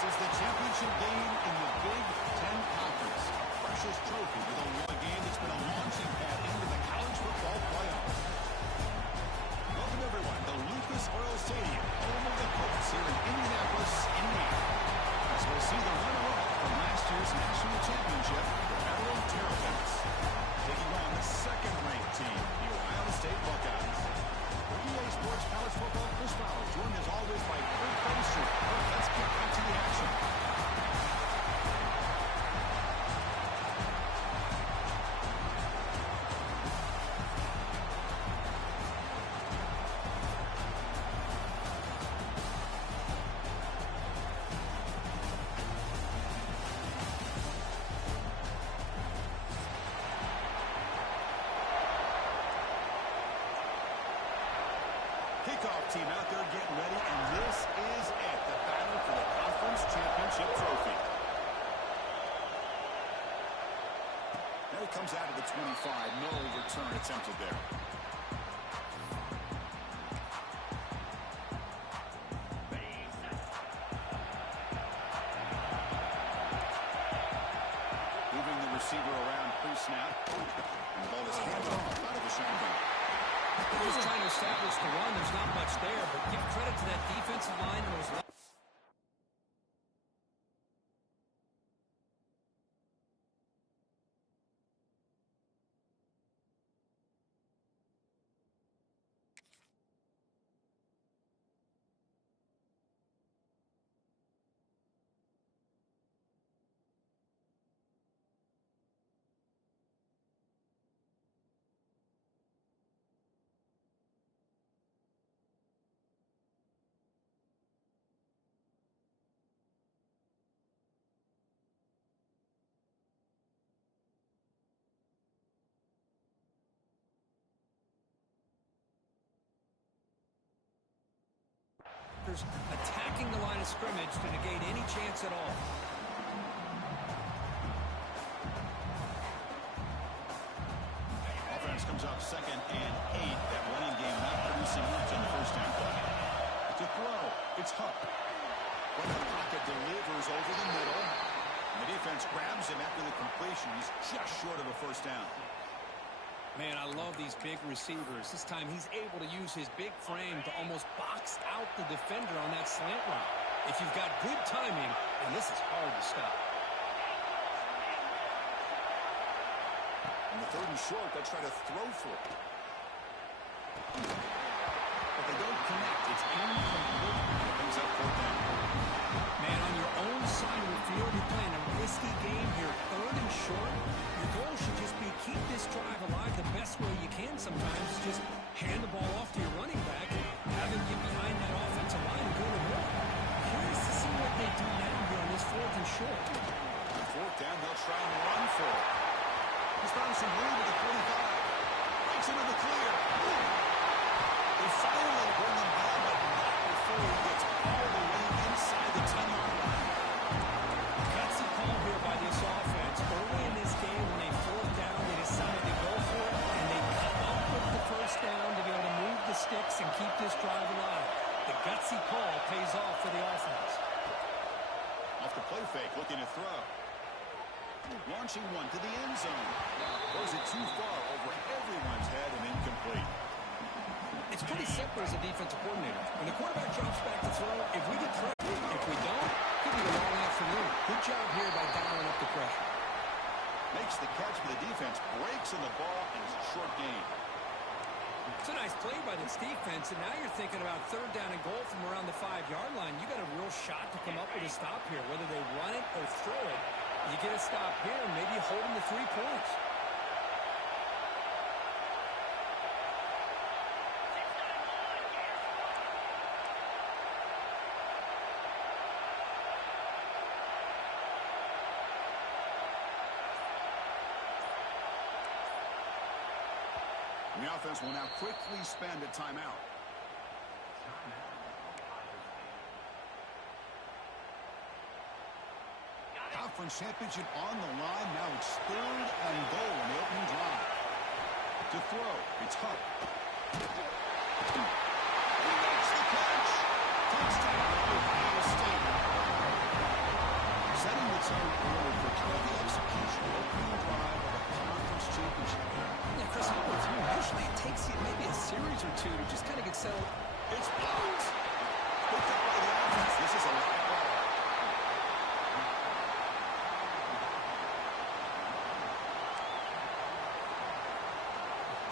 is the championship game in the Big Ten Conference. Precious trophy with a game that's been a launching pad into the college football playoffs. Welcome, everyone, to Lucas Oil Stadium, home of the Colts here in Indianapolis, Indiana. As we'll see the runner-up from last year's national championship, the Maryland Terrapins, taking on the second-ranked team, the Ohio State Buckeyes. For EA Sports College Football, Chris Fowler, joined as always by Kirk Fenster. Let's get back to the action. Kickoff team out there getting ready, and this is it, the battle for the conference championship trophy. Now he comes out of the 25, no return attempted there. Moving the receiver around pre-snap, and the ball is handed off out of the shotgun. They're just trying to establish the run. There's not much there, but give credit to that defensive line and those. Attacking the line of scrimmage to negate any chance at all. Offense comes up 2nd and 8. That running game not producing much on the first down play. To throw, it's Huck. When the pocket delivers over the middle, and the defense grabs him after the completion. He's just short of a first down. Man, I love these big receivers. This time he's able to use his big frame to almost box out the defender on that slant run. If you've got good timing, and this is hard to stop. On the 3rd and short, they'll try to throw for it. But they don't connect. It's incomplete. It brings up 4th down. Man, on your own side of the field, you're playing a risky game here. 3rd and short. Your goal should just be keep this drive alive the best way you can sometimes. Just hand the ball off to your running back and have him get behind that offensive line and go to work. Curious to see what they do now here on this 4th and short. On 4th down, they'll try and run for it. He's found some room at the 45. Breaks into the clear. They finally bring him down, but not before he gets all the way inside the 10-yard line. Gutsy call here by this offense. Early in this game, when they 4th down, they decided to go for it, and they come up with the first down to be able to move the sticks and keep this drive alive. The gutsy call pays off for the offense. Off the play fake, looking to throw. Launching one to the end zone. Throws it too far over everyone's head and incomplete. It's pretty simple as a defensive coordinator. When the quarterback drops back to throw, if we get thrown, if we don't, could be a long afternoon. Good job here by dialing up the pressure. Makes the catch, but the defense breaks in the ball, and it's a short gain. It's a nice play by this defense, and now you're thinking about 3rd down and goal from around the 5-yard line. You got a real shot to come up with a stop here, whether they run it or throw it. You get a stop here, and maybe you hold them to 3 points. And the offense will now quickly spend a timeout. Conference championship on the line. Now it's 3rd and goal in the opening drive. To throw, it's Huck. He makes the catch. Touchdown, Ohio State. Setting the tone early for trophy execution. Opening drive of a conference championship game. Yeah, Chris, I'm with you. Usually it takes you maybe a series or two to just kind of get settled. It's blocked. Picked up by the offense. This is a live ball.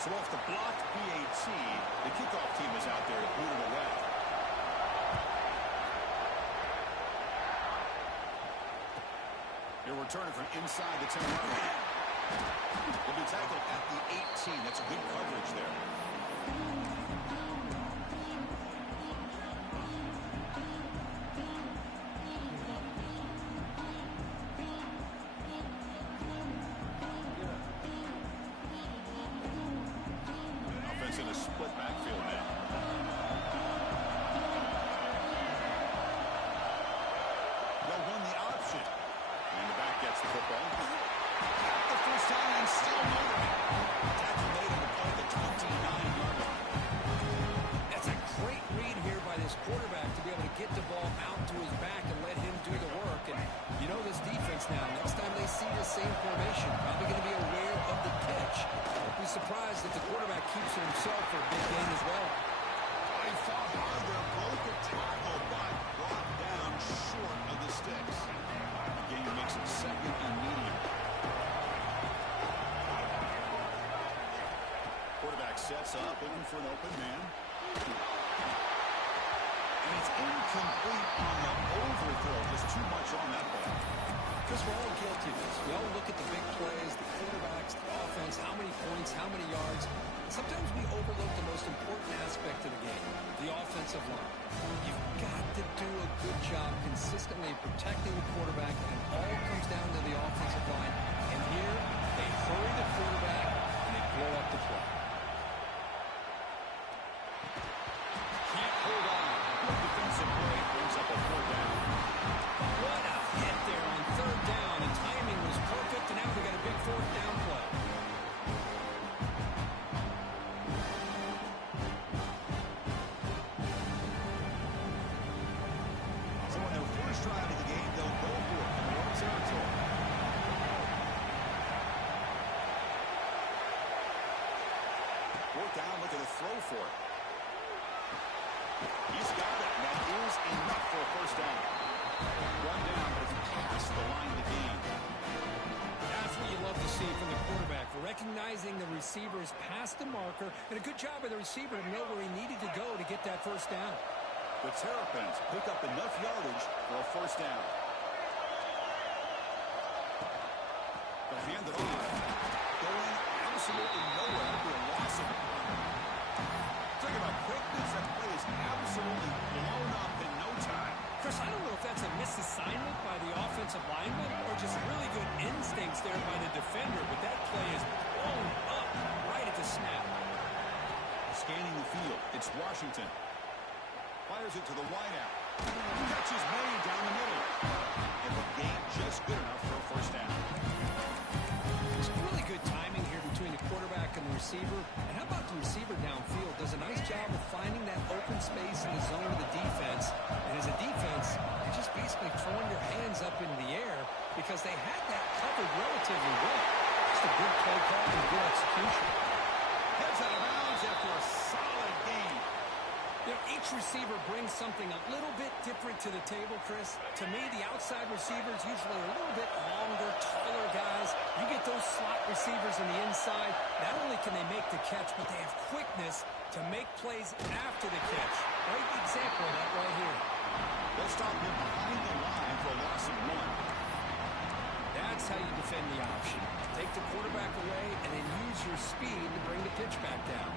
So off the blocked PAT, the kickoff team is out there to boot it away. They're returning from inside the 10-yard line. Will be tackled at the 18. That's good coverage there. Offense in a split backfield now. They'll run the option. And the back gets the football. Got the first down and still moving. Tackle made on the play at the 29-yard line. That's a great read here by this quarterback to be able to get the ball out to his back and let him do the work. And you know this defense now, next time they see the same formation, probably going to be aware of the pitch. Don't be surprised if the quarterback keeps it himself for a big gain as well. He fought hard there, broke a tackle, but brought down short of the sticks. The game makes it second and medium. Quarterback sets up, looking for an open man. And it's incomplete on the overthrow. Just too much on that ball. Because we're all guilty of this. We all look at the big plays, the quarterbacks, the offense, how many points, how many yards. And sometimes we overlook the most important aspect of the game, the offensive line. You've got to do a good job consistently protecting the quarterback, and it all comes down to the offensive line. And here, they hurry the quarterback, and they blow up the play. Can't hold on. Good defensive play brings up a 4th down. What a hit there on 3rd down. The timing was perfect, and now they got a big 4th down play. So on their first drive of the game, they'll go for it in their own territory. Fourth down, looking to throw for it. He's got it. That is enough for a first down. Run down, but it's past the line of the game. That's what you love to see from the quarterback, recognizing the receivers past the marker, and a good job by the receiver to know where he needed to go to get that first down. The Terrapins pick up enough yardage for a first down. They'll hand it off. Going absolutely nowhere. It'll be a loss of it. Talk about quickness. That play is absolutely blown up in no time. Chris, I don't know if that's a misassignment by the offensive lineman or just really good instincts there by the defender, but that play is blown up right at the snap. Scanning the field. It's Washington. Fires it to the wideout. Catch is made down the middle. And the game just good enough for a first down. It's really good timing here between the quarterback and the receiver. And how about the receiver downfield? Does a nice job of finding that open space in the zone of the defense. And as a defense, you're just basically throwing your hands up in the air because they had that covered relatively well. Just a good play call and good execution. Heads out of bounds after a solid game. You know, each receiver brings something a little bit different to the table, Chris. To me, the outside receivers usually are a little bit longer, taller guys. You get those slot receivers on the inside, not only can they make the catch, but they have quickness to make plays after the catch. Right example of that right here. They'll stop him behind the line for a loss of 1. That's how you defend the option. Take the quarterback away and then use your speed to bring the pitch back down.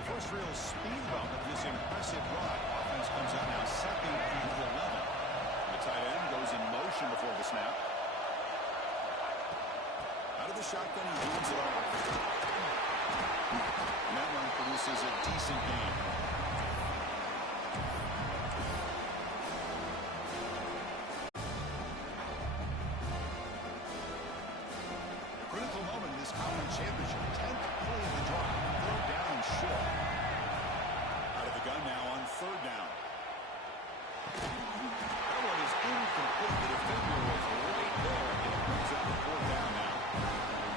The first real speed bump of this impressive ride. Offense comes up now 2nd and 11. The tight end goes in motion before the snap. Out of the shotgun, he hands it off. And that one produces a decent gain. A critical moment in this conference championship. 10th play of the drive. 3rd down and short. Out of the gun now on 3rd down. That one is incomplete. The defender was right there, and it brings up the fourth down now.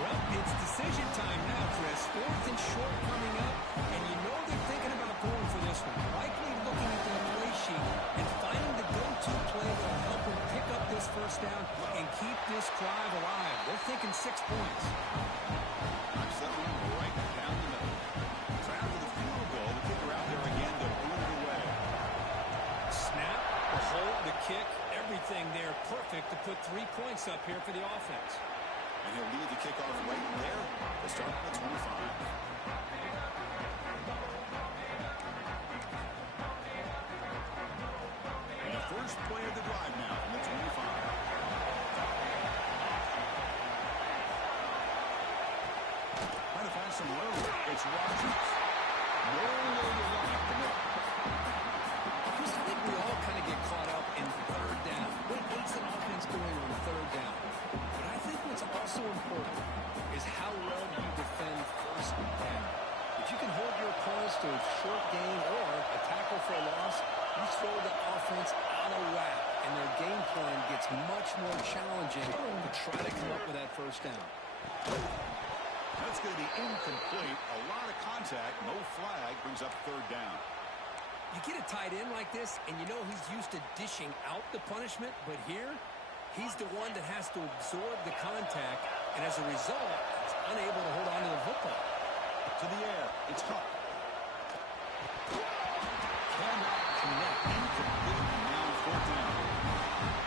Well, it's decision time now, Chris. Fourth and short coming up, and you know they're thinking about going for this one. Likely looking at their play sheet and finding the go-to play that will help them pick up this first down and keep this drive alive. They're thinking 6 points. Knocks that one right down the middle. So after the field goal, the kicker out there again to boot it away. Snap, the hold, the kick, everything there perfect to put 3 points up here for the offense. And he'll lead the kickoff right there to start at the 25. And the first play of the drive now from the 25. Trying to find some room. It's Rodgers. No way to run up the middle. Chris, I think we all kind of get caught up in third down. What's an offense doing on third down? But I think what's also important is how well you defend first down. If you can hold your opponents to a short gain or a tackle for a loss, you throw the offense out of whack, and their game plan gets much more challenging to try to come up with that first down. That's going to be incomplete. A lot of contact. No flag. Brings up third down. You get a tight end like this, and you know he's used to dishing out the punishment, but here, he's the one that has to absorb the contact, and as a result, he's unable to hold on to the football. To the air. It's Huck. Cannot connect. Incomplete. And now fourth down.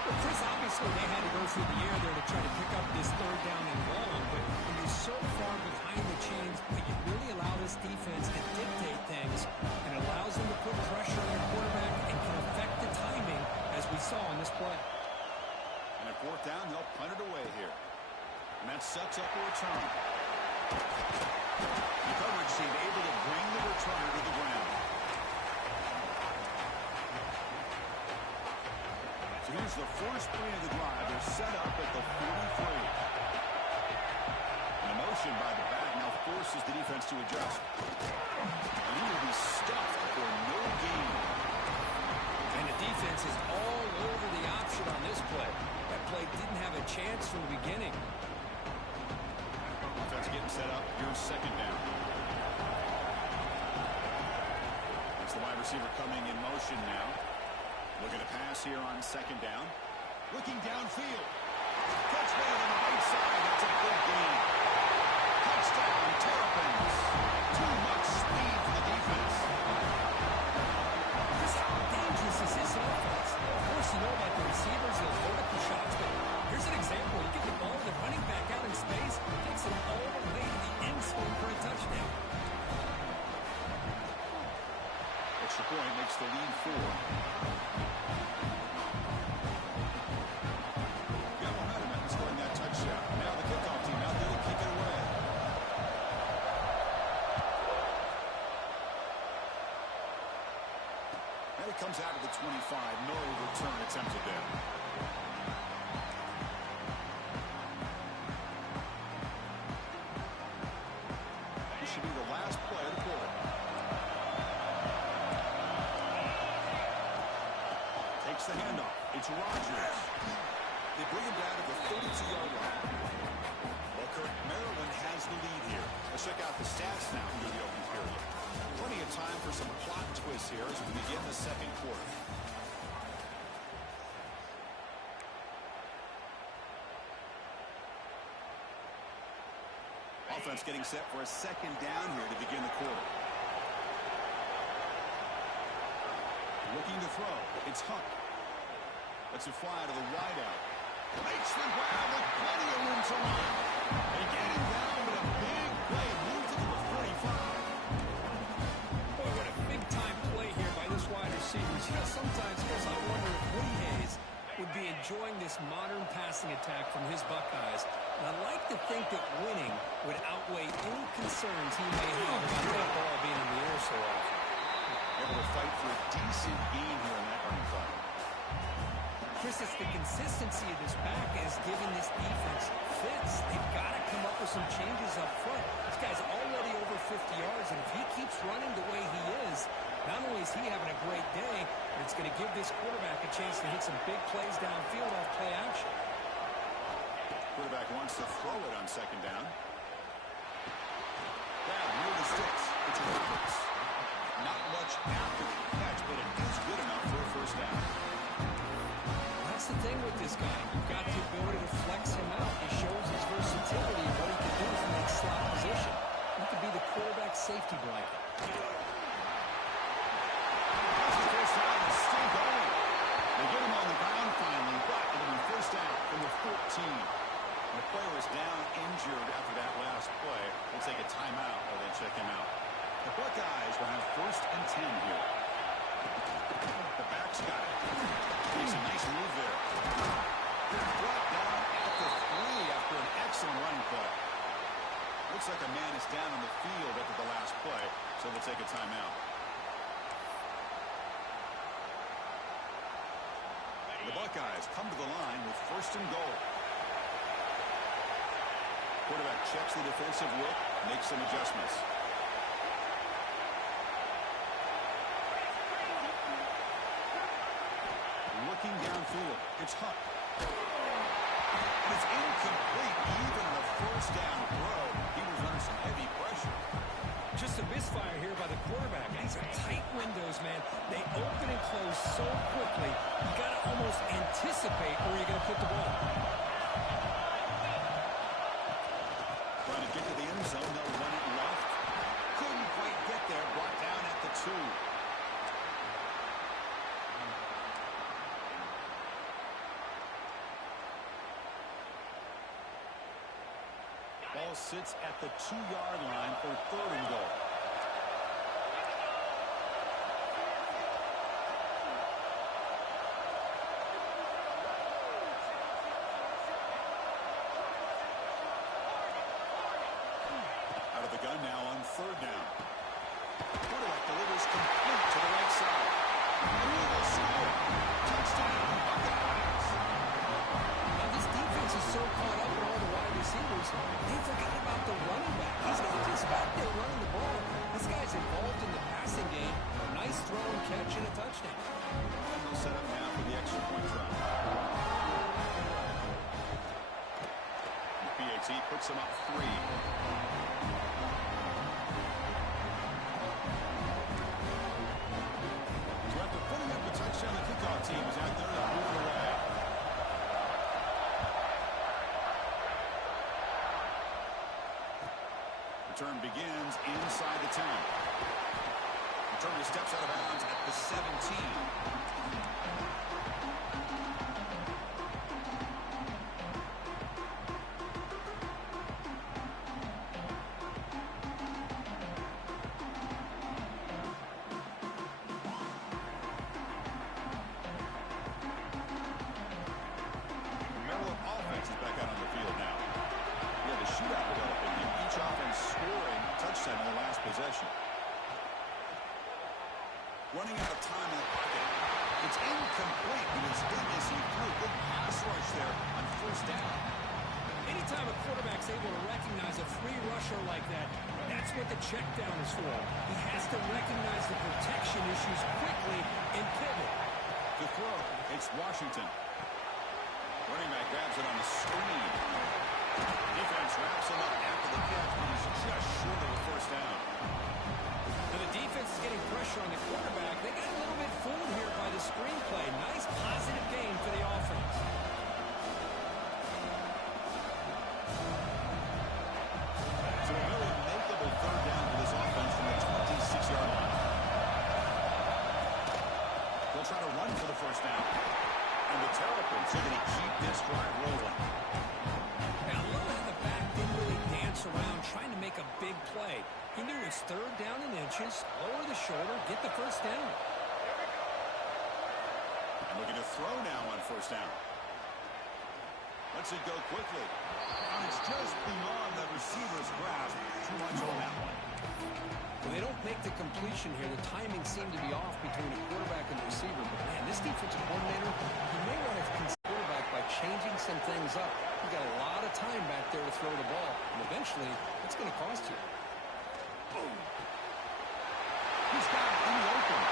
Well, Chris, obviously they had to go through the air there to try to pick up this third down and long, but when you're so far behind the chains, you really allow this defense to dictate things, and it allows them to put pressure on your quarterback and can affect the timing, as we saw in this play. And at fourth down, they'll punt it away here. And that sets up a return. The coverage team able to bring the returner to the ground. So here's the first play of the drive. They're set up at the 43. And a motion by the back now forces the defense to adjust. And he will be stuffed for no gain. And the defense is all over the option on this play. That play didn't have a chance from the beginning. Offense getting set up. Here's second down. It's the wide receiver coming in motion now. Looking to pass here on second down. Looking downfield. Catch made on the right side. That's a big gain. Touchdown, Terrapins. Too much speed for the defense. Chris, how dangerous is this offense? Of course, you know about the receivers, those vertical shots, but here's an example. You get the ball to the running back out in space, takes it all the way to the end zone for a touchdown. Extra point makes the lead 4. Got momentum after scoring that touchdown. Now the kickoff team out there to kick it away. And it comes out of the 25. No return attempted there. This should be the last play of the quarter. Takes the handoff. It's Rodgers. They bring him down to the 32-yard line. Well, Kirk, Maryland has the lead here. Let's check out the stats now into the open period. Plenty of time for some plot twists here as we begin the second quarter. Offense getting set for a second down here to begin the quarter. Looking to throw. It's Huck. Lets it fly to the wideout. Makes the grab with plenty of room to run. They get him down with a big play. Moves it to the 45. Boy, what a big-time play here by this wide receiver. You know, sometimes, Chris, I wonder if Woody Hayes would be enjoying this modern passing attack from his Buckeyes. And I like to think that winning would outweigh any concerns he may have about that ball being in the air so often. Able to fight for a decent gain here in that running fight. Chris, it's the consistency of this back is giving this defense fits. They've got to come up with some changes up front. This guy's already over 50 yards, and if he keeps running the way he is, Not only is he having a great day, but it's going to give this quarterback a chance to hit some big plays downfield off play action. Quarterback wants to throw it on second down. Grab near the sticks. It's Roberts. Not much after the catch, but it is good enough for a first down. That's the thing with this guy. You've got the ability to flex him out. He shows his versatility and what he can do from that slot position. He could be the quarterback safety blanket. That's the first down. It's still going. They get him on the ground finally, but it'll be first down from the 14. The player is down injured after that last play. We'll take a timeout while they check him out. The Buckeyes will have 1st and 10 here. The back's got it. Makes a nice move there. Brought down at the 3 after an excellent running play. Looks like a man is down on the field after the last play, so we'll take a timeout. The Buckeyes come to the line with 1st and goal. Quarterback checks the defensive look, makes some adjustments. Looking downfield, it's Huck. And it's incomplete even on a first down throw. He was under some heavy pressure. Just a misfire here by the quarterback. These are tight windows, man. They open and close so quickly. You got to almost anticipate where you're going to put the ball. Trying to get to the end zone, they'll run it left. Couldn't quite get there, brought down at the 2. Ball sits at the 2-yard line for 3rd and goal. Out of the gun now on 3rd down. Quarterback delivers complete to the right side. And he will score. Touchdown, Buckeyes. Now this defense is so caught up in all the wide receivers, they forgot about the running back. He's not just back there running the ball. This guy's involved in the passing game. Nice throw and catch and a touchdown. And they'll set up now for the extra point try. The PAT puts them up 3. So after putting up the touchdown, the kickoff team is out there to move it away. Return begins inside the 10. Returner steps out of bounds at the 17. Maryland offense is back out on the field now. We have a shootout developing here. Each offense scoring a touchdown in the last possession. Running out of time in the pocket. It's incomplete. It is Dynasty through. Good pass rush there on 1st down. Anytime a quarterback's able to recognize a free rusher like that, that's what the check down is for. He has to recognize the protection issues quickly and pivot. To throw, it's Washington. Running back grabs it on the screen. Defense wraps him up after the catch, but he's just short of the 1st down. Now the defense is getting pressure on the quarterback. They got a little bit fooled here by the screenplay. Nice positive gain for the offense. So a very makeable 3rd down for this offense from the 26-yard line. They'll try to run for the 1st down. And the Terrapins are going to keep this drive rolling. Now, look how the back didn't really dance around trying to make a big play. He knew it's 3rd down in inches, lower the shoulder, get the 1st down. And looking to throw now on 1st down. Lets it go quickly. And it's just beyond the receiver's grasp. Too much on that one. Well, they don't make the completion here. The timing seemed to be off between the quarterback and the receiver. But, man, this defensive coordinator, he may want to consider quarterback by changing some things up. You've got a lot of time back there to throw the ball. And eventually, it's going to cost you. Boom. He's got it in the open.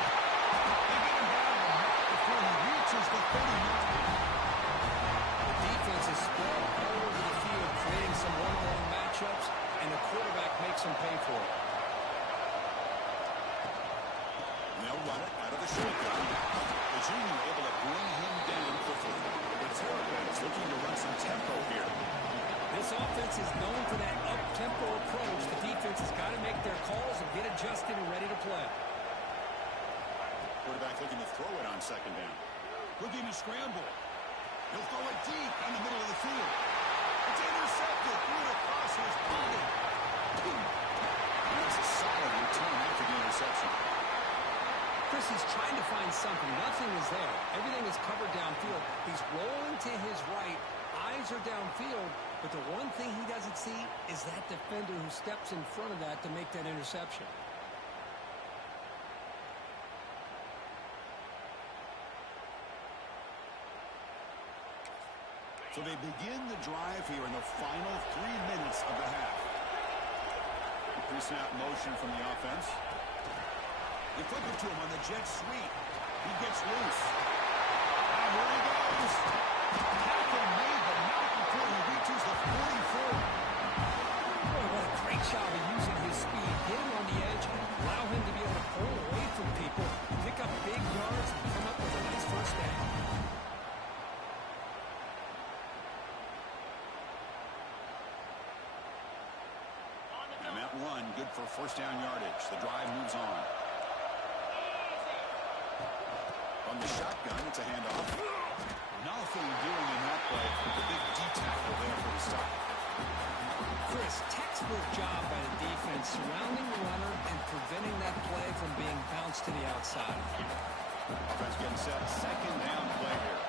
The defense is spread all over the field, creating some one-on-one matchups, and the quarterback makes them pay for it. They'll run it out of the shotgun. The junior able to bring him down quickly. The quarterback is looking to run some tempo here. This offense is known for that up-tempo approach. The defense has got to make their calls and get adjusted and ready to play. Quarterback looking to throw it on second down. Looking to scramble. He'll throw it deep in the middle of the field. It's intercepted. Through the crosshairs. That's a solid return after the interception. Chris, he's trying to find something. Nothing is there. Everything is covered downfield. He's rolling to his right. Eyes are downfield. But the one thing he doesn't see is that defender who steps in front of that to make that interception. So they begin the drive here in the final 3 minutes of the half. Pre-snap motion from the offense. They flip it to him on the jet sweep. He gets loose. And here he goes. Tackle made, but not before he reaches the 44. Boy, what a great job of using his speed. Get him on the edge, allow him to be able to pull away from people, pick up big yards, and come up with a nice first down. And that run, good for first down yardage. The drive moves on. From the shotgun, it's a handoff. Nothing doing in that play. The big D-tackle there for the stop. Chris, textbook job by the defense, surrounding the runner and preventing that play from being bounced to the outside. Offense getting set. Second down play here.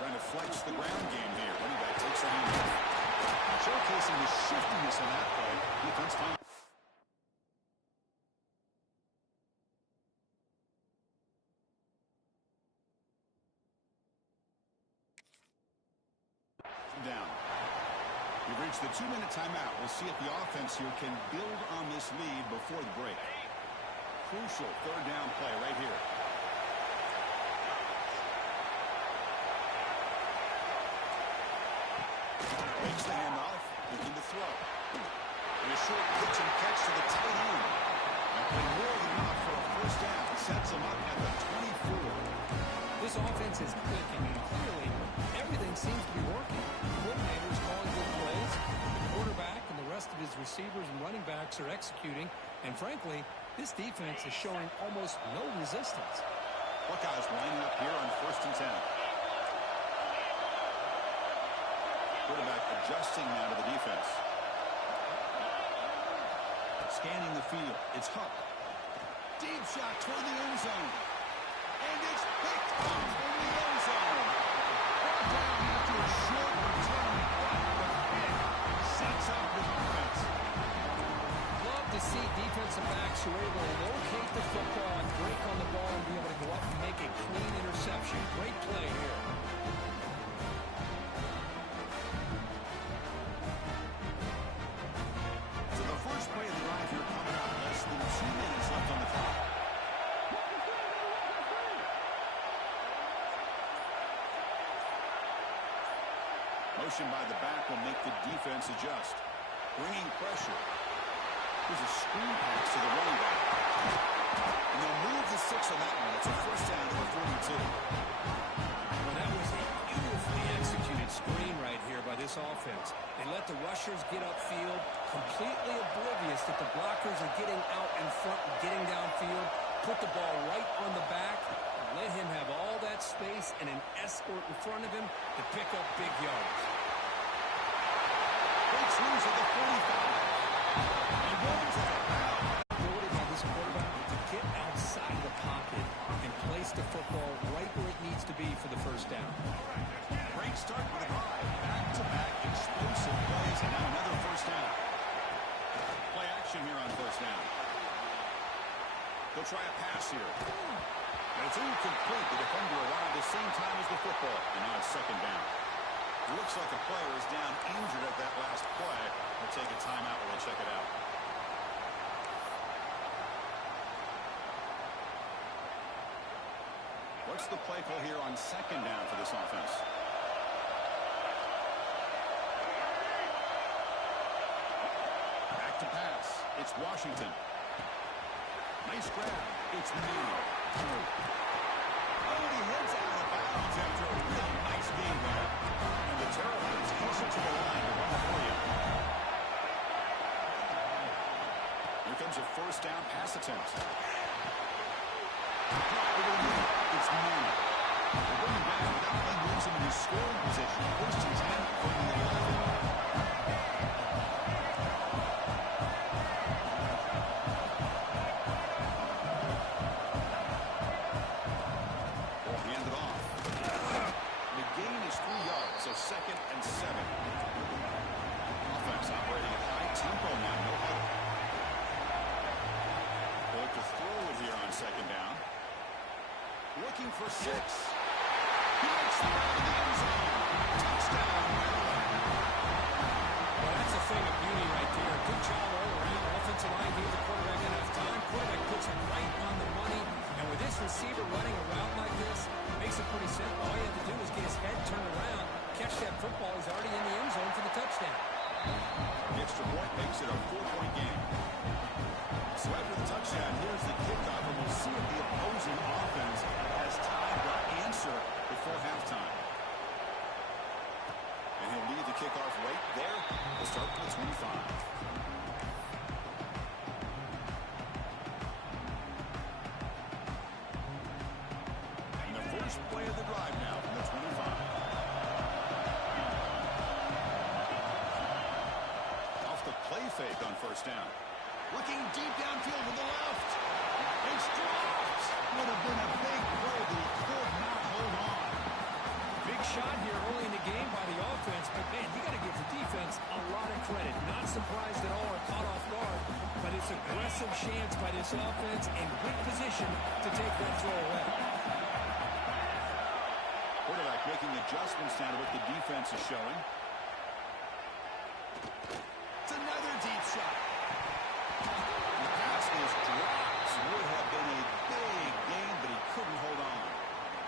Trying to flex the ground game here. Running back takes the handoff. Showcasing the shiftiness in that play. Defense finds. Down. We've reached the 2-minute timeout. We'll see if the offense here can build on this lead before the break. Crucial third down play right here. Makes the handoff, looking to throw. And a short pitch and catch to the tight end. And play more than enough for a first down. Sets him up at the 24. This offense is clicking, and clearly everything seems to be working. The coordinator's calling good plays. The quarterback and the rest of his receivers and running backs are executing. And frankly, this defense is showing almost no resistance. Buckeyes lining up here on 1st and 10. Quarterback adjusting now to the defense. Scanning the field. It's Huck. Deep shot toward the end zone. And it's picked up in the end zone. Brought down after a short return. But the hit sets up his offense. Love to see defensive backs who are able to locate the football and break on the ball and be able to go up and make a clean interception. Great play here. So the first play of the drive here coming up. Less than 2 minutes left on the clock. Motion by the back will make the defense adjust. Bringing pressure. Here's a screen pass to the running back. And they'll move the 6 on that one. It's a first down to the 42. Well, that was a beautifully executed screen right here by this offense. They let the rushers get upfield, completely oblivious that the blockers are getting out in front and getting downfield, put the ball right on the back, let him have all that space and an escort in front of him to pick up big yards. Breaks loose at the 45. He runs out. Ability by this quarterback to get outside of the pocket and place the football right where it needs to be for the first down. Great start with a drive. Back-to-back explosive plays, and now another first down. Play action here on first down. They'll try a pass here. And it's incomplete. The defender arrived at the same time as the football. And now it's second down. It looks like a player is down injured at that last play. We'll take a timeout while they check it out. What's the play call here on second down for this offense? Back to pass. It's Washington. Nice grab. It's Manning. Oh, he heads out of bounds after a really nice game there. And the Terrapins closer to the line to run for you. Here comes a first down pass attempt. It's Manning. They're going back without them losing in his scoring position. First and 10 from the 11. Second and 7. Offense operating at high tempo now. No huddle. Bolt to throw it here on second down. Looking for 6. He makes the run in the end zone. Touchdown, Maryland. Well, that's a thing of beauty right there. Good job all around. Offensive line gave the quarterback enough time. Quarterback puts it right on the money. And with this receiver running a route like this, makes it pretty simple. All you have to do is get his head turned around, catch that football. He's already in the end zone for the touchdown. The extra point makes it a 4-point game. So after the touchdown, here's the kickoff, and we'll see if the opposing offense has time to answer before halftime. And he'll lead the kickoff right there. We'll start from the 25. First play of the drive now from the 25. Off the play fake on first down. Looking deep downfield with the left. It's dropped. Would have been a big play, but he could not hold on. Big shot here early in the game by the offense, but man, you got to give the defense a lot of credit. Not surprised at all or caught off guard, but it's aggressive chance by this offense in good position to take that throw away. Quarterback making adjustments now to what the defense is showing. It's another deep shot. The pass was dropped. Would have been a big game, but he couldn't hold on.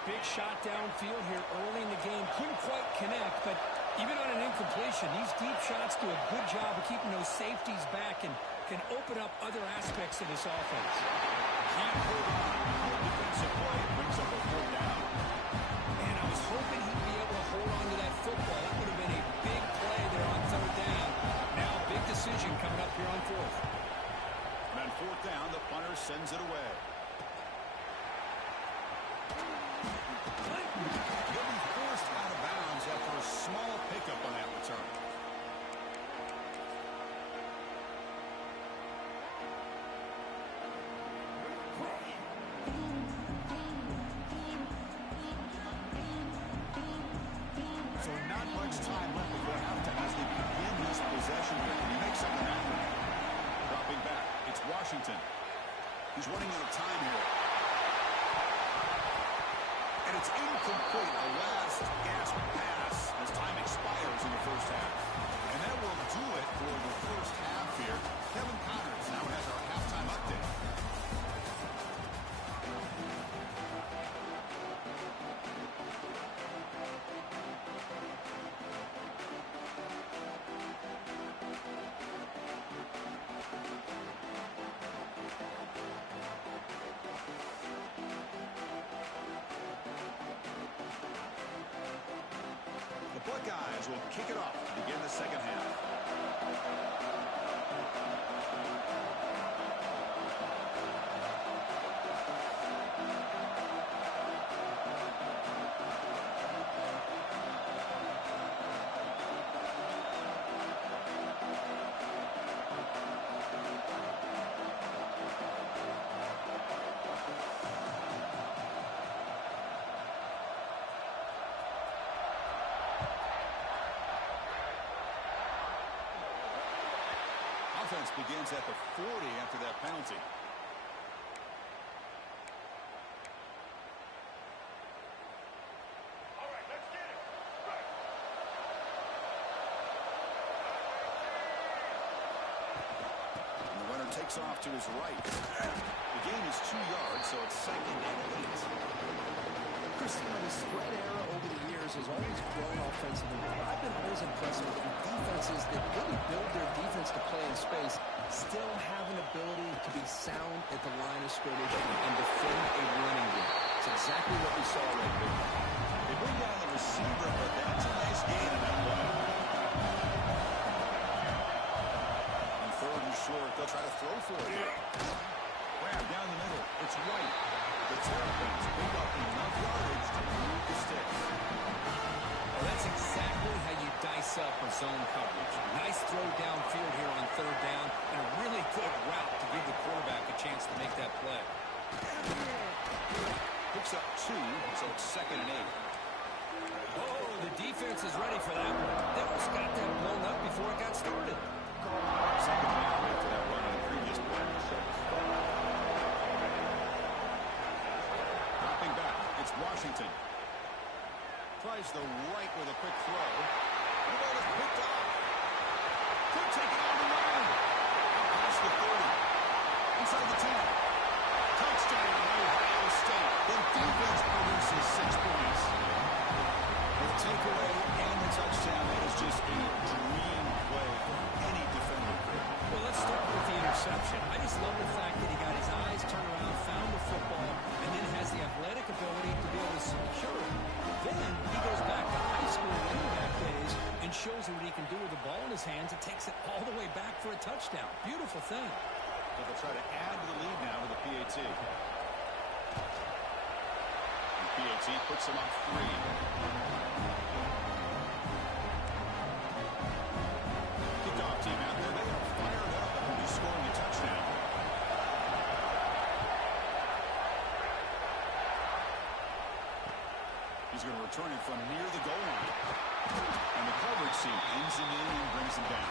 Big shot downfield here early in the game. Couldn't quite connect, but even on an incompletion, these deep shots do a good job of keeping those safeties back and can open up other aspects of this offense. Can't hold on. Good defensive play brings up a 4th down. Hoping he'd be able to hold on to that football. That would have been a big play there on 3rd down. Now a big decision coming up here on 4th. And on 4th down, the punter sends it away. He'll be forced out of bounds after a small pickup on that return. So not much time left before halftime as they begin this possession here. Can he make something happen? Dropping back. It's Washington. He's running out of time here. And it's incomplete. A last gasp pass as time expires in the first half. And that will do it for the first half here. Kevin Connors now has our halftime update. The Buckeyes will kick it off to begin the second half. Offense begins at the 40 after that penalty. All right, let's get it. Right. And the runner takes off to his right. The gain is 2 yards, so it's 2nd and 8. course, the spread era over the years has always grown offensively, but I've been always impressed with defenses that really build their defense to play in space, still have an ability to be sound at the line of scrimmage and defend a running game. It's exactly what we saw right there. They bring down the receiver, but that's a nice gain in that play. On third and short, they'll try to throw for it. Grab down the middle. It's White. The Terrapins pick up enough yardage to move the sticks. Well, that's exactly how you dice up a zone coverage. Nice throw downfield here on third down, and a really good route to give the quarterback a chance to make that play. Picks up 2, so it's 2nd and 8. Oh, the defense is ready for that one. They almost got that blown up before it got started. Second down after that run on the previous play. Dropping back, it's Washington. Tries the right with a quick throw. The ball is picked off. Could take it on the line. Past the 30. Inside the 10. Touchdown, Ohio State. The defense produces 6 points. The takeaway and the touchdown, that is just a dream play for any defender. Well, let's start with the interception. I just love the fact that he got his eyes turned around, found the football, and then has the athletic ability to be able to secure it. Then he goes back to high school running back days and shows you what he can do with the ball in his hands and takes it all the way back for a touchdown. Beautiful thing. So they'll try to add to the lead now with the PAT. The PAT puts them up 3. Kickoff team out there. They are fired up and will be scoring a touchdown. He's going to return it from near the goal line. And the coverage seam ends him in and brings him down.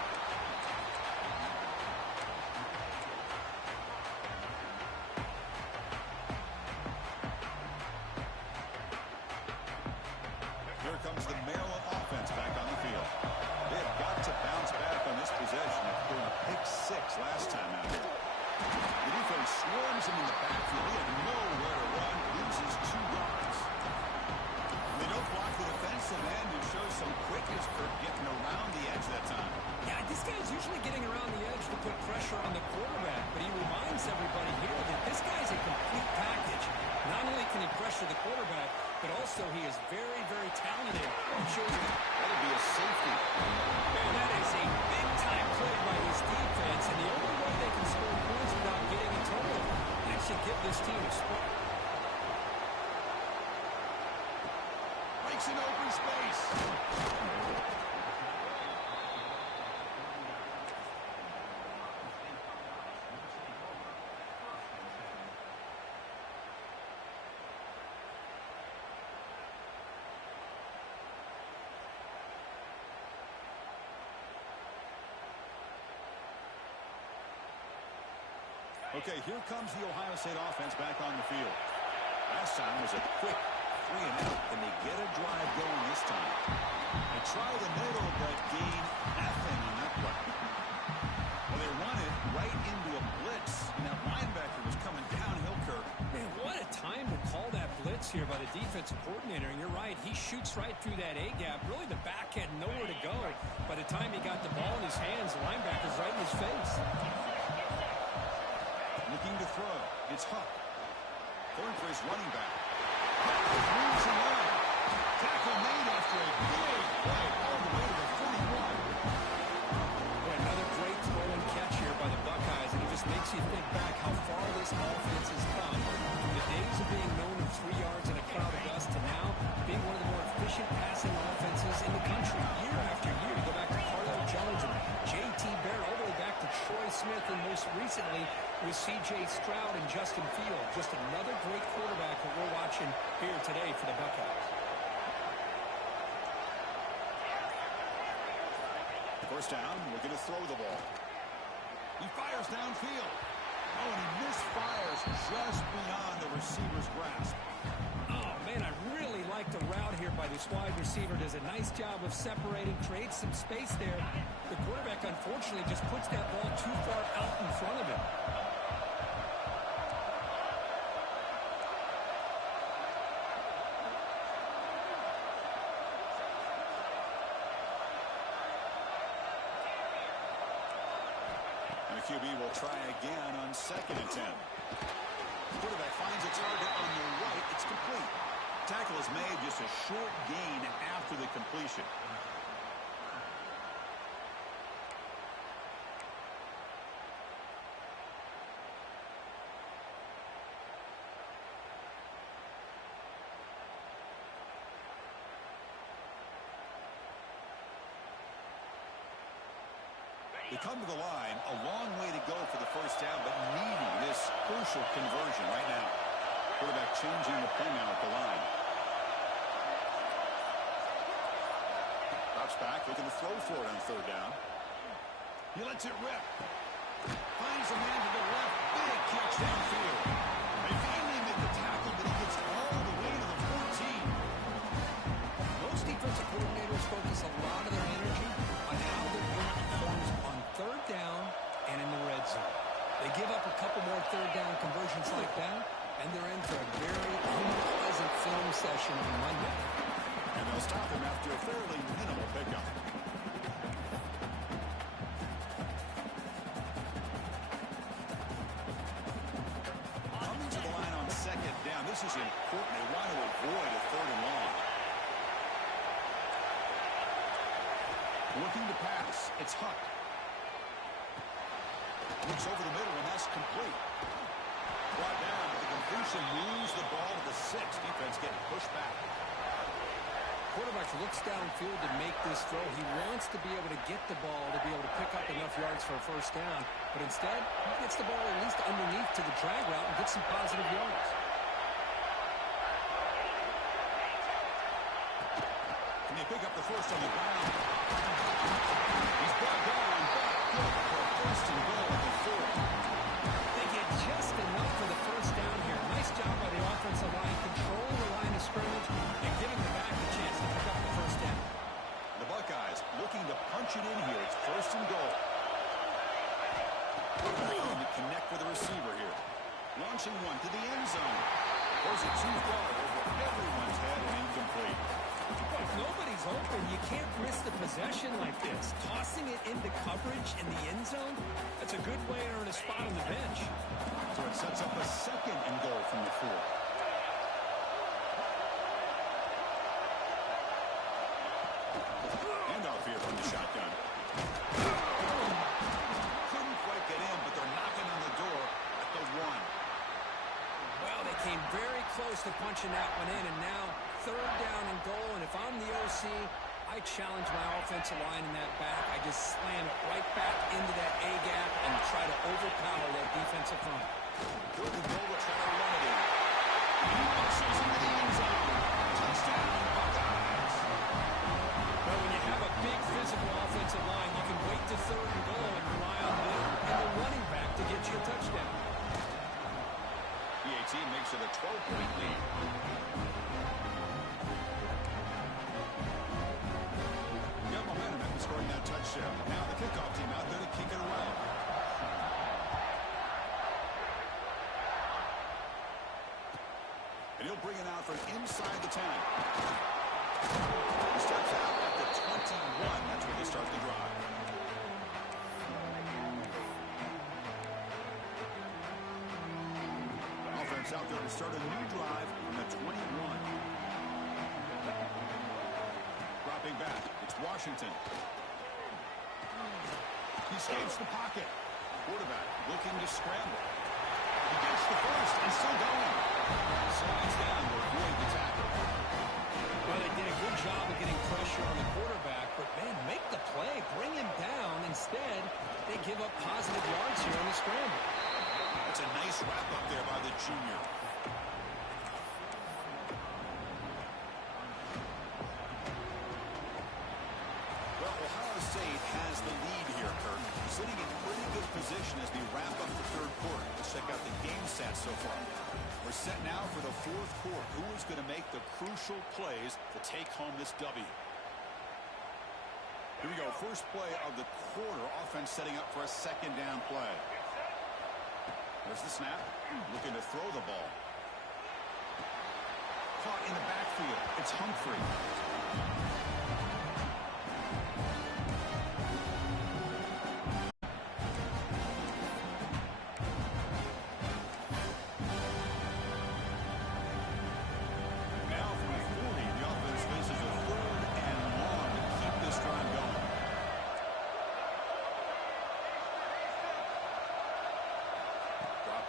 Here comes the Maryland offense back on the field. They have got to bounce back on this possession after a pick 6 last time out here. The defense swarms him in the backfield. He had nowhere to run, loses 2 yards. They don't block the defensive end and show some quickness for getting around the edge that time. Yeah, this guy's usually getting around the edge to put pressure on the quarterback, but he reminds everybody here that this guy's a complete package. Not only can he pressure the quarterback, but also he is very, very talented. He shows you that'll be a safety. Man, that is a big-time play by this defense, and the only way they can score points without getting a turnover. That should give this team a spark. Breaks in open space. Okay, here comes the Ohio State offense back on the field. Last time was a quick 3-and-out, and they get a drive going this time. They try the middle, but gain nothing on that play. Well, they run it right into a blitz, and that linebacker was coming downhill, Kirk. Man, what a time to call that blitz here by the defensive coordinator. And you're right, he shoots right through that A-gap. Really, the back had nowhere to go. By the time he got the ball in his hands, the linebacker's right in his face. Looking to throw. It's Huck. Going for his running back. Moves around. Tackle made after a big play all the way to the 41. Boy, another great throw and catch here by the Buckeyes, and it just makes you think back how far this offense has come. From the days of being known of 3 yards in a cloud of dust to now being one of the more efficient passing offenses in the country. Year after year, you go back to Cardell Jones and J.T. Barrett, all the way back to Troy Smith, and most recently with C.J. Stroud and Justin Fields. Just another great quarterback that we're watching here today for the Buckeyes. First down, looking to throw the ball. He fires downfield. Oh, and he misfires just beyond the receiver's grasp. Oh, man, I really like the route here by this wide receiver. Does a nice job of separating, creates some space there. The quarterback, unfortunately, just puts that ball too far out in front of him. QB will try again on 2nd and 10. Quarterback finds a target on the right. It's complete. Tackle is made, just a short gain after the completion. They come to the line, a long way to go for the first down, but needing this crucial conversion right now. Quarterback changing the play now at the line. Drops back, looking to throw for it on 3rd down. He lets it rip. Finds a man to the left. Big catch downfield. They finally make the tackle, but he gets all the way to the 14. Most defensive coordinators focus a lot of their energy on how their unit performs on 3rd down and in the red zone. They give up a couple more 3rd down conversions like that, and they're in for a very unpleasant film session on Monday. And they'll stop him after a fairly minimal pickup. Coming to the line on 2nd down. This is important. They want to avoid a 3rd and long. Looking to pass. It's Huck. Looks over the middle, and that's complete. Brought down, but the completion moves the ball to the 6. Defense getting pushed back. Quarterback looks downfield to make this throw. He wants to be able to get the ball to be able to pick up enough yards for a 1st down. But instead, he gets the ball at least underneath to the drag route and gets some positive yards. Can they pick up the 1st on the ground? He's brought down, but good for a 1st and goal at the 4. They get just enough for the 1st down here. Nice job by the offensive line, controlling the line of scrimmage and giving the back a chance to pick up the 1st down. The Buckeyes looking to punch it in here. It's 1st and goal. Looking to connect with the receiver here. Launching one to the end zone. Throws it too far over everyone's head and incomplete. If nobody's open, you can't risk the possession like this. Tossing it into coverage in the end zone, that's a good way to earn a spot on the bench. So it sets up a 2nd and goal from the 4. Handoff here from the shotgun. Couldn't quite get in, but they're knocking on the door at the 1. Well, they came very close to punching that one in, and now 3rd down and goal. And if I'm the OC, I challenge my offensive line in that back. I just slam it right back into that A gap and try to overpower that defensive front. 3rd and goal to try to run it in. He muscles into the end zone. Touchdown, Buckeyes. Well, when you have a big physical offensive line, you can wait to 3rd and goal and rely on them and the running back to get you a touchdown. The team makes it a 12-point lead. Got momentum after scoring that touchdown. Now the kickoff team out there to kick it away. And he'll bring it out from inside the 10. He steps out at the 21. That's where they start the drive. Offense out there to start a new drive from the 21. Dropping back. It's Washington. He escapes the pocket. Quarterback looking to scramble. He gets the 1st and still going. Slides down to avoid the tackle. Well, they did a good job of getting pressure on the quarterback, but, man, make the play. Bring him down. Instead, they give up positive yards here on the scramble. That's a nice wrap up there by the junior. Well, Ohio State has the lead here, Kurt. Sitting in pretty good position as we wrap up the 3rd quarter. Let's check out the game stats so far. We're set now for the 4th quarter. Who is going to make the crucial plays to take home this W? Here we go. First play of the quarter. Offense setting up for a 2nd down play. There's the snap. Looking to throw the ball. Caught in the backfield. It's Humphrey.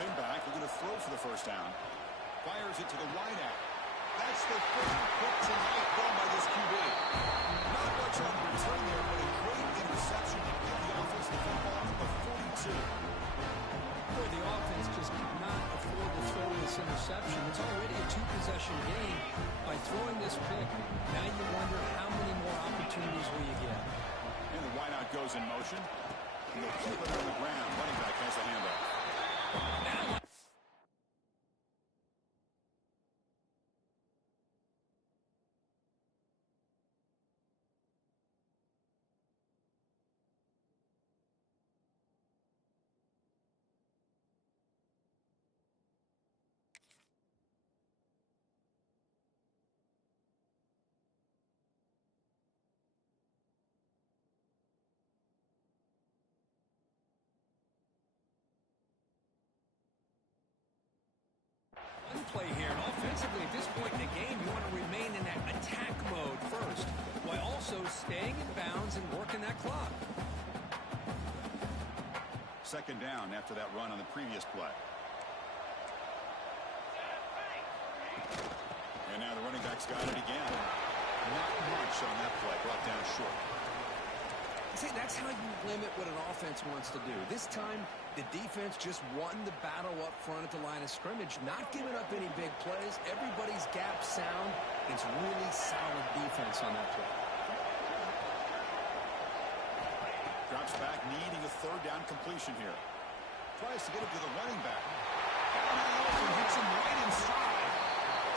running back looking to throw for the first down. Fires it to the wide out. That's the third pick tonight thrown by this QB. Not much on the return there, but a great interception to give the offense the football to the 42. Boy, the offense just could not afford to throw this interception. It's already a two-possession game. By throwing this pick, now you wonder how many more opportunities will you get. And the wideout goes in motion. And they'll keep it on the ground. Running back has the handoff. Now play here, and offensively at this point in the game, you want to remain in that attack mode first, while also staying in bounds and working that clock. Second down after that run on the previous play. And now the running back's got it again. Not much on that play, brought down short. See, that's how you limit what an offense wants to do. This time, the defense just won the battle up front at the line of scrimmage, not giving up any big plays. Everybody's gap sound. It's really solid defense on that play. Drops back, needing a third down completion here. Tries to get it to the running back. And hits him right in stride.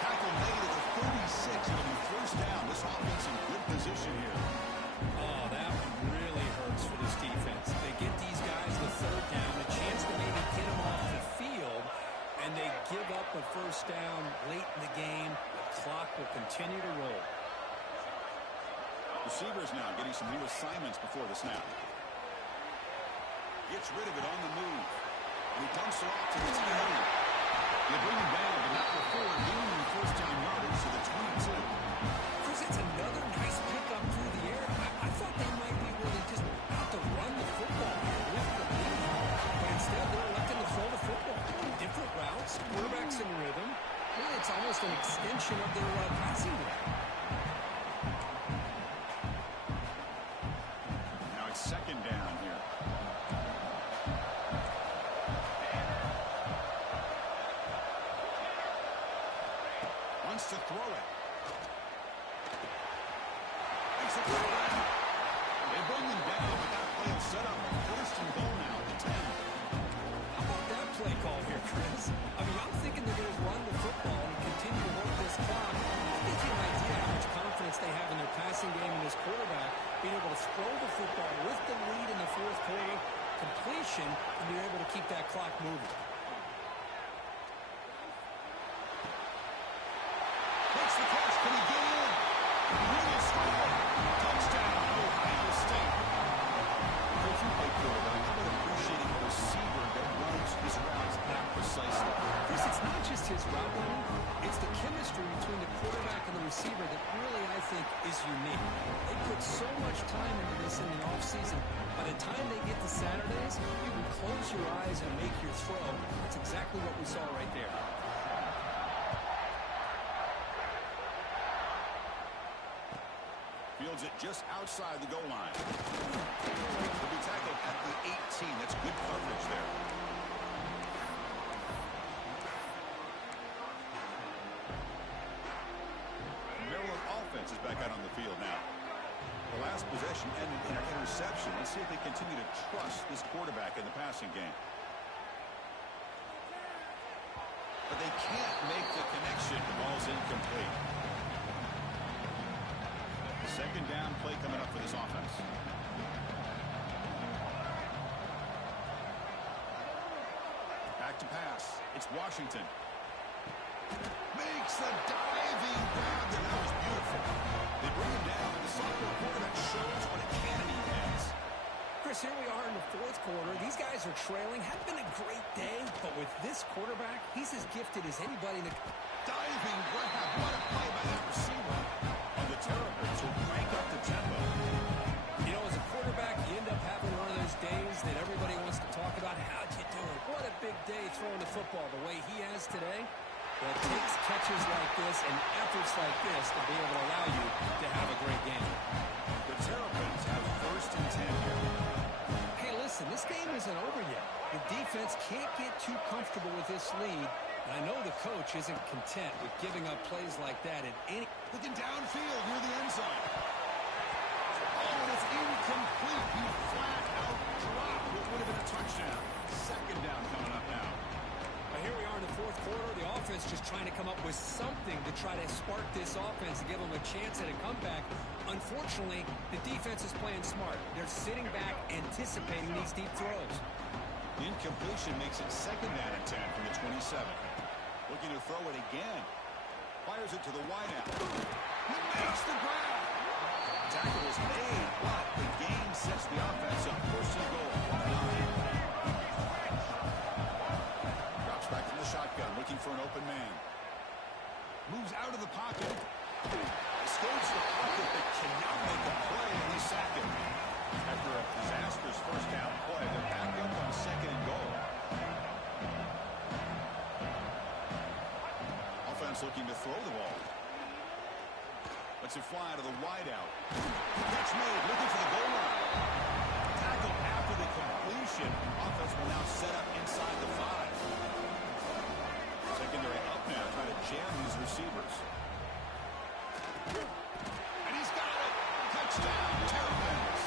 Tackle made at the 36. It'll be first down. This offense in good position here. Oh, that one really hurts for this defense. They get these guys the third down, a chance to maybe get them off the field, and they give up a first down late in the game. The clock will continue to roll. Receivers now getting some new assignments before the snap. Gets rid of it on the move. And he dumps it off to the tight end. They bring him down, but not before gaining first down yardage to the 22. Chris, it's another nice pickup through the air. I thought they might be really just out to run the football with the lead. But instead, they're electing to throw the football. Different routes, quarterbacks in rhythm. Really, it's almost an extension of their passing game. Now it's second down here. Wants to throw it. Makes a play. They bring him down, but that play will set up first and goal now at the 10. How about that play call here, Chris? I mean, I'm thinking they're going to run the football and continue to work this clock. That gives you an idea how much confidence they have in their passing game and this quarterback being able to throw the football with the lead in the fourth quarter, completion, and be able to keep that clock moving. Makes the catch. Can he get in? He will score. Touchdown, Ohio State. If you play quarterback, how about appreciating a receiver that runs his routes that precisely? Chris, it's not just his route running. It's the chemistry between the quarterback and the receiver that really, I think, is unique. They put so much time into this in the offseason. By the time they get to Saturdays, you can close your eyes and make your throw. That's exactly what we saw right there. Fields it just outside the goal line. He'll be tackled at the 18. That's good coverage there. Maryland offense is back out on the field now. The last possession ended in an interception. Let's see if they continue to trust this quarterback in the passing game. But they can't make the connection. The ball's incomplete. Second down play coming up for this offense. Back to pass. It's Washington. Makes the diving grab, and that was beautiful. They bring him down, and the sophomore quarterback shows what a cannon he has. Chris, here we are in the fourth quarter. These guys are trailing. Hadn't been a great day, but with this quarterback, he's as gifted as anybody. Diving grab. What a play by that receiver. On the Terrapins will crank up the tempo. You know, as a quarterback, you end up having one of those days that everybody wants to talk about. How'd you do it? What a big day throwing the football the way he has today, it takes catches like this and efforts like this to be able to allow you to have a great game. The Terrapins have 1st and 10 here. Hey, listen, this game isn't over yet. The defense can't get too comfortable with this lead. And I know the coach isn't content with giving up plays like that in any... Looking downfield near the end zone. Oh, and it's incomplete. He flat out dropped what would have been a touchdown. 2nd down coming up now. Here we are in the 4th quarter. The offense just trying to come up with something to try to spark this offense and give them a chance at a comeback. Unfortunately, the defense is playing smart. They're sitting back, anticipating these deep throws. Incompletion makes it 2nd down and 10 from the 27. Looking to throw it again. Fires it to the wideout. He makes the grab. Tackle is made, but the gain sets the offense up 1st and goal from the 9. Back from the shotgun, looking for an open man. Moves out of the pocket. Escapes the pocket, but cannot make a play, and they sack him. After a disastrous 1st down play, they're back up on 2nd and goal. Offense looking to throw the ball. Lets it fly to the wideout. Catch made, looking for the goal line. Tackle after the completion. Offense will now set up inside the 5. Secondary up now, trying to jam these receivers. And he's got it! Touchdown, Terrapins!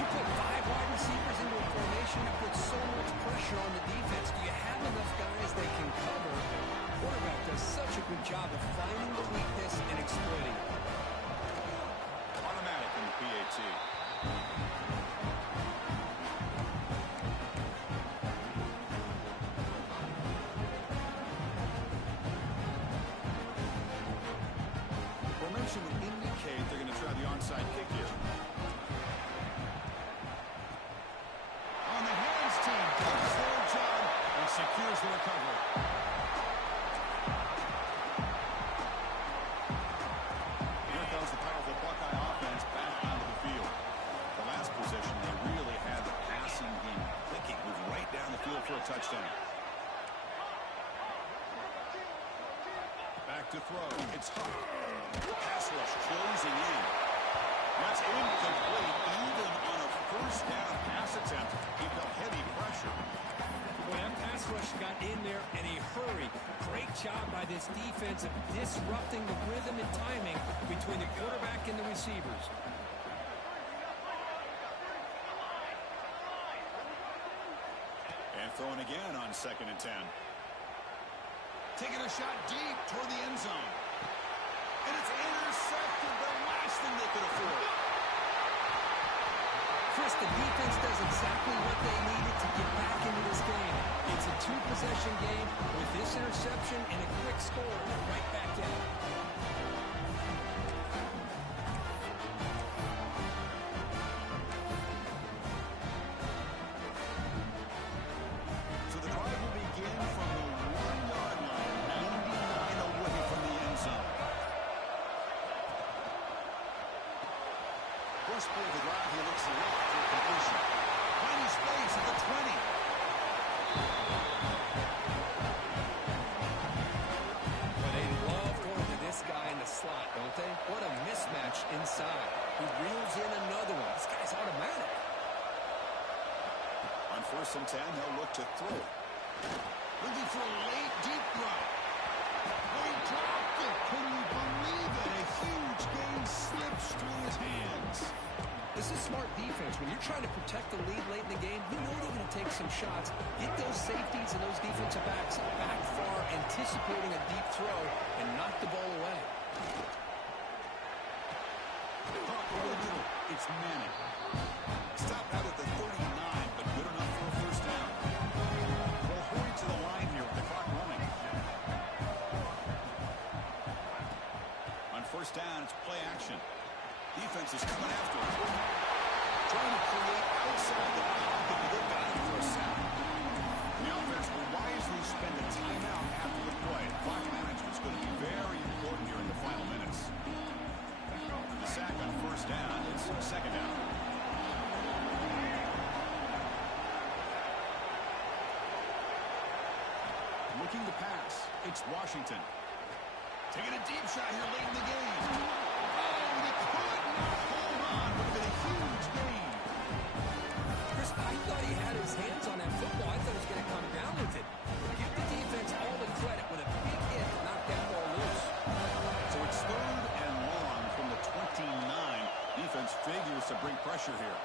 You put 5 wide receivers into a formation, it puts so much pressure on the defense. Do you have enough guys that can cover? Quarterback does such a good job of finding the weakness and exploiting it. Automatic in the PAT. Would indicate they're going to try the onside kick here. On the hands team, does their job and secures the recovery. Here comes the powerful Buckeye offense back onto the field. The last possession, they really had the passing game clicking, moved right down the field for a touchdown. Back to throw. It's Huff. Pass rush closing in. That's incomplete. Even on a 1st down pass attempt, he felt heavy pressure. Boy, that pass rush got in there in a hurry. Great job by this defense of disrupting the rhythm and timing between the quarterback and the receivers. And throwing again on 2nd and 10. Taking a shot deep toward the end zone. And it's intercepted, the last thing they could afford. Chris, the defense does exactly what they needed to get back into this game. It's a 2-possession game. With this interception and a quick score, they're right back in it. So the drive will begin from the 1-yard line, 99 away from the end zone. First play of the drive, he looks left for completion. Tiny space at the 20. But they love going to this guy in the slot, don't they? What a mismatch inside. He reels in another one. This guy's automatic. On 1st and 10, he'll look to throw. Looking for a late deep throw. Oh, he dropped it. Can you believe it? A huge gain slips through his hands. This is smart defense. When you're trying to protect the lead late in the game, you know they're going to take some shots. Get those safeties and those defensive backs back far, anticipating a deep throw, and knock the ball away. Over the middle. It's Manning. Stop out at the 39, but good enough for a 1st down. They'll hurry to the line here with the clock running. On 1st down, it's play action. Defense is coming after him. Trying to create outside the pocket, but they've got him for a sack. The offense will wisely spend a timeout after the play. Clock management is going to be very important here in the final minutes. The sack on 1st down. It's 2nd down. looking to pass. It's Washington. Taking a deep shot here late in the game. Oh, he could not hold on. Would have been a huge gain. Chris, I thought he had his hands on that football. I thought he was going to come down with it. Give the defense all the credit with a big hit to knock that ball loose. So it's 3rd and long from the 29. Defense figures to bring pressure here.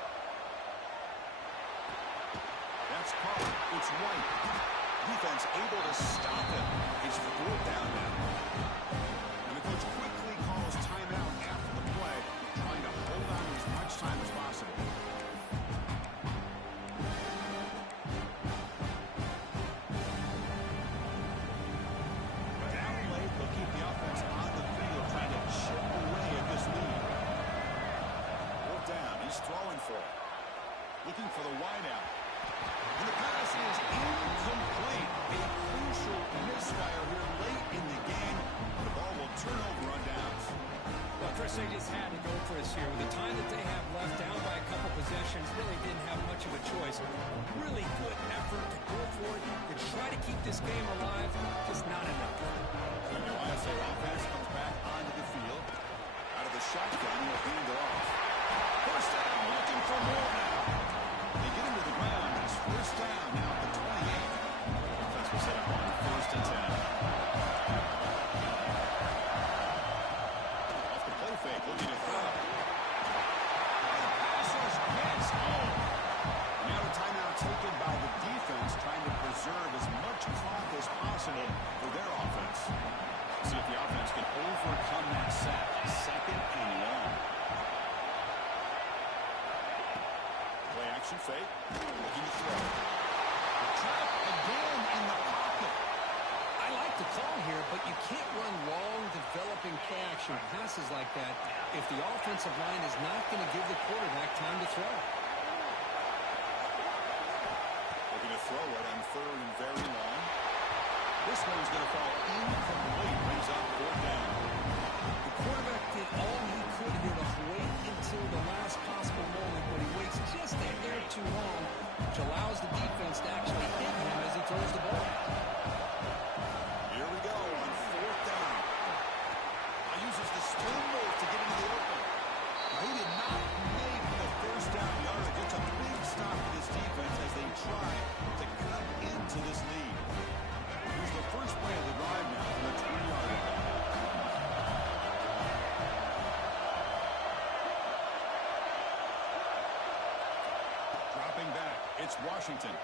That's caught. It's White. Defense able to stop him. It's 4th down now. And the coach quickly calls timeout after the play, trying to hold on as much time as possible. Down late, they'll keep the offense on the field, trying to chip away at this lead. 4th down. He's throwing for it. Looking for the wideout. And the pass is incomplete. A crucial misfire here late in the game. The ball will turn over on downs. Well, Chris, they just had to go for this here. With the time that they have left, down by a couple possessions, really didn't have much of a choice. Really good effort to go for it, to try to keep this game alive. Just not enough. So the USA offense comes back onto the field. Out of the shotgun, he'll hand it off. 1st down, looking for more now. They get him to the ground. It's 1st down now at the 28. Defense will set up on 1st and 10. Off the play fake, looking to throw. The pass rush gets home. Now a timeout taken by the defense, trying to preserve as much clock as possible for their offense. See if the offense can overcome that sack. 2nd and long. Play action fake. Looking to throw. Trapped again in the pocket. I like the call here, but you can't run long, developing play-action passes like that if the offensive line is not going to give the quarterback time to throw. Looking to throw it on 3rd and very long. This one's going to fall incomplete. Brings up 4th down. The quarterback did all he could here to wait until the last possible moment, but he waits just a hair too long, which allows the defense to actually hit him as he throws the ball. Here we go on 4th down. Now uses the spin move to get into the open. He did not make the 1st down yardage. It's a big stop for this defense as they try to cut into this lead. Here's the first play of the drive now from the 20-yard line. Dropping back, it's Washington.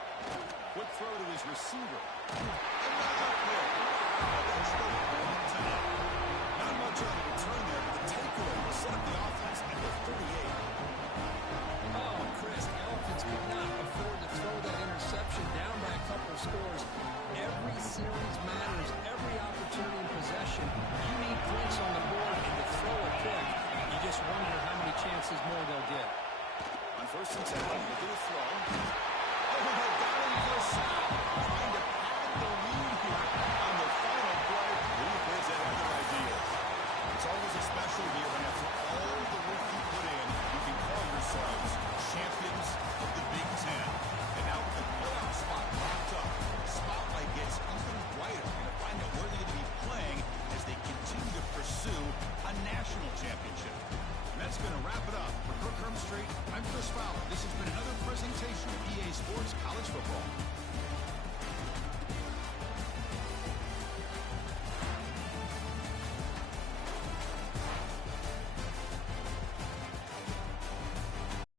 Quick throw to his receiver. Another pick. That's the 4th time. Not much on the return there, but the takeaway will set up the offense at the 38. Oh, Chris,